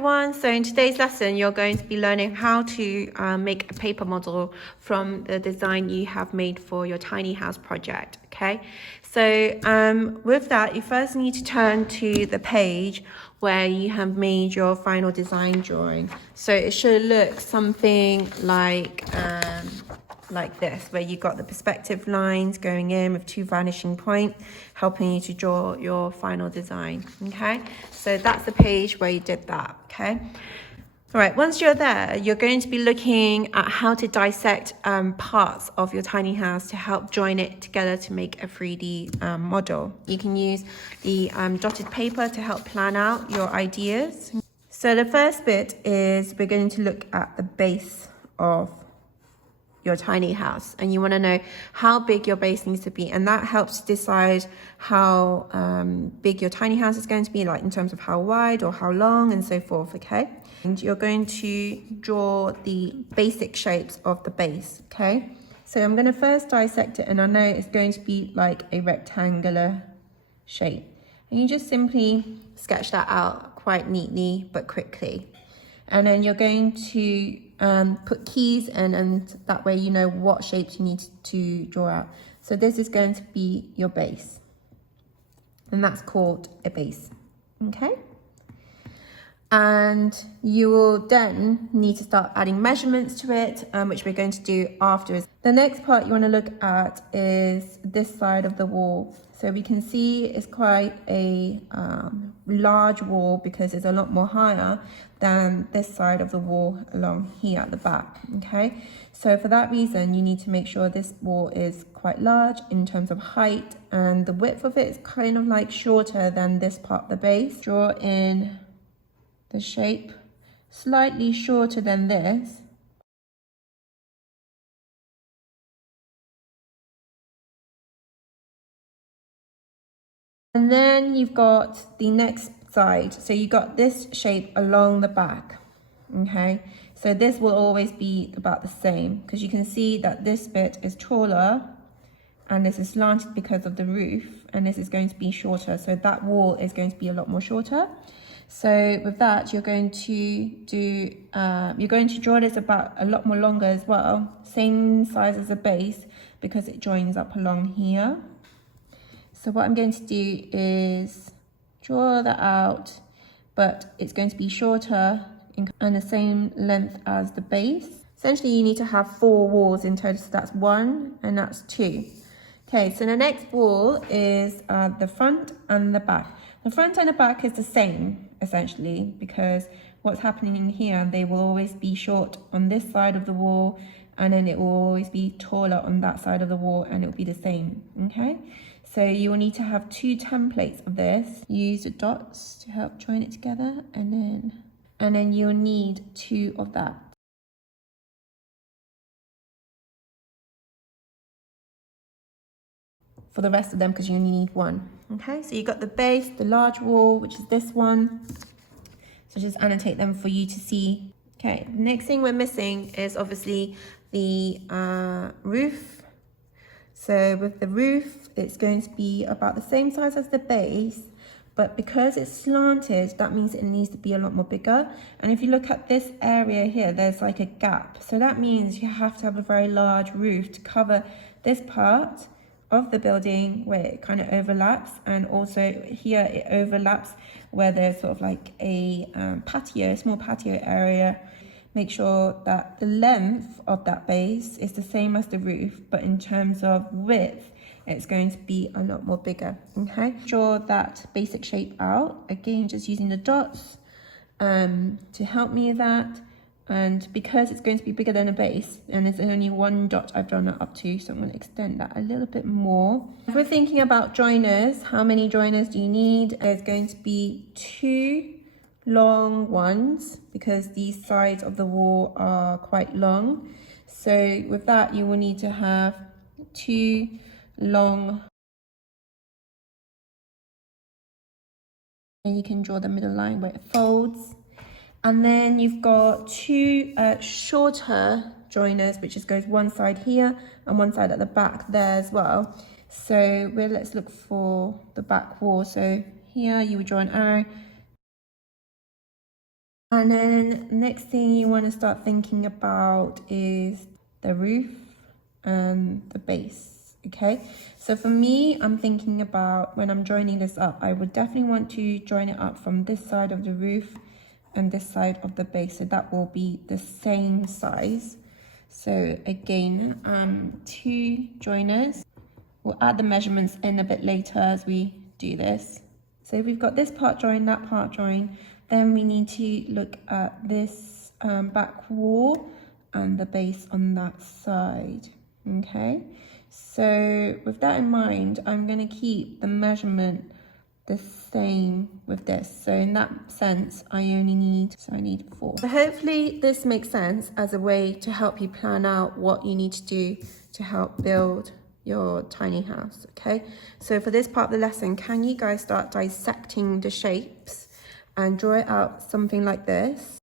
everyone, so in today's lesson you're going to be learning how to make a paper model from the design you have made for your tiny house project. Okay, so with that you first need to turn to the page where you have made your final design drawing. So it should look something like this, where you've got the perspective lines going in with two vanishing points, helping you to draw your final design. Okay, so that's the page where you did that. Okay, all right, once you're there, you're going to be looking at how to dissect parts of your tiny house to help join it together to make a 3D model. You can use the dotted paper to help plan out your ideas. So the first bit is we're going to look at the base of your tiny house, and you want to know how big your base needs to be, and that helps decide how big your tiny house is going to be, like in terms of how wide or how long and so forth. Okay, and you're going to draw the basic shapes of the base. Okay, so I'm going to first dissect it, and I know it's going to be like a rectangular shape, and you just simply sketch that out quite neatly but quickly. And then you're going to put keys in, and that way you know what shapes you need to draw out. So this is going to be your base, and that's called a base. Okay, and you will then need to start adding measurements to it, which we're going to do afterwards. The next part you want to look at is this side of the wall. So we can see it's quite a large wall because it's a lot more higher than this side of the wall along here at the back. Okay, so for that reason you need to make sure this wall is quite large in terms of height, and the width of it is kind of like shorter than this part of the base. Draw in the shape slightly shorter than this. And then you've got the next side. So you got this shape along the back. Okay, so this will always be about the same, because you can see that this bit is taller and this is slanted because of the roof, and this is going to be shorter. So that wall is going to be a lot more shorter. So with that, you're going to draw this about a lot more longer as well, same size as the base, because it joins up along here. So what I'm going to do is draw that out, but it's going to be shorter and the same length as the base. Essentially, you need to have 4 walls in total, so that's 1 and that's 2. Okay, so the next wall is the front and the back. The front and the back is the same, essentially, because what's happening in here, they will always be short on this side of the wall, and then it will always be taller on that side of the wall, and it will be the same. Okay, so you will need to have 2 templates of this. Use the dots to help join it together, and then you'll need 2 of that. For the rest of them, because you only need 1. Okay, so you got the base, the large wall, which is this one. So just annotate them for you to see. Okay, the next thing we're missing is obviously the roof. So with the roof, it's going to be about the same size as the base, but because it's slanted, that means it needs to be a lot more bigger. And if you look at this area here, there's like a gap. So that means you have to have a very large roof to cover this part of the building where it kind of overlaps, and also here it overlaps where there's sort of like a patio, small patio area. Make sure that the length of that base is the same as the roof, but in terms of width, it's going to be a lot more bigger. Okay, draw that basic shape out. Again, just using the dots to help me with that. And because it's going to be bigger than a base, and there's only 1 dot I've drawn that up to, so I'm going to extend that a little bit more. If we're thinking about joiners, how many joiners do you need? There's going to be 2 long ones, because these sides of the wall are quite long. So with that, you will need to have 2 long, and you can draw the middle line where it folds. And then you've got 2 shorter joiners, which just goes one side here and one side at the back there as well. So let's look for the back wall. So here you would draw an arrow And then next thing you want to start thinking about is the roof and the base, okay? So for me, I'm thinking about when I'm joining this up, I would definitely want to join it up from this side of the roof and this side of the base, so that will be the same size. So again, 2 joiners. We'll add the measurements in a bit later as we do this. So we've got this part joined, that part joined. Then we need to look at this back wall and the base on that side, okay? So with that in mind, I'm gonna keep the measurement the same with this. So in that sense, I need 4. So hopefully this makes sense as a way to help you plan out what you need to do to help build your tiny house, okay? So for this part of the lesson, can you guys start dissecting the shapes and draw it out something like this?